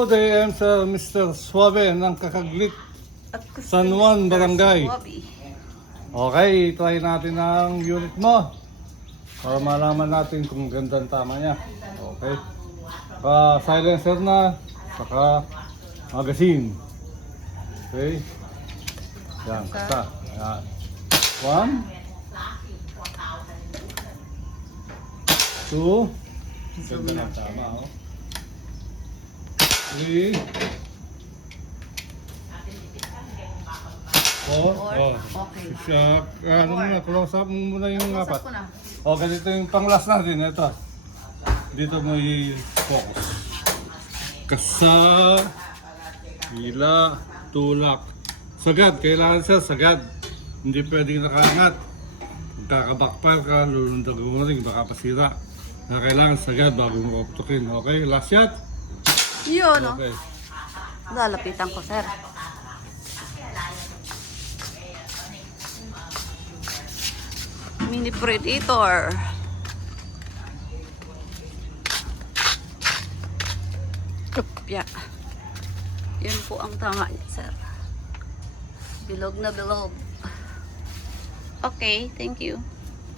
Today I'm sa Mr. Suave ng Kakaglit, At San Juan, Barangay. Suwabe. Okay, try natin ang unit mo para malaman natin kung gandang tama niya. Okay. Silencer na, saka magazine. Okay. Yan, kasa. Yan. 1, 2, ganda ng tama, oh. 3, 4, oh. Okay. Siya, ano muna, close up mo muna yung Close apat. up ko na. O, ganito yung pang-last natin, ito. Dito mo i-focus. Kasa, hila, tulak. Sagad, kailangan siya sagad. Hindi pwedeng nakaangat. Magkakabakpal ka, lulundag mo rin, baka pasira. Na kailangan sagad bago mo kaputukin. Okay, last shot. Yun, no? Okay. Lalapitan ko, sir. Mini Predator. Upya. Yun po ang tama niya, sir. Bilog na bilog. Okay, thank you.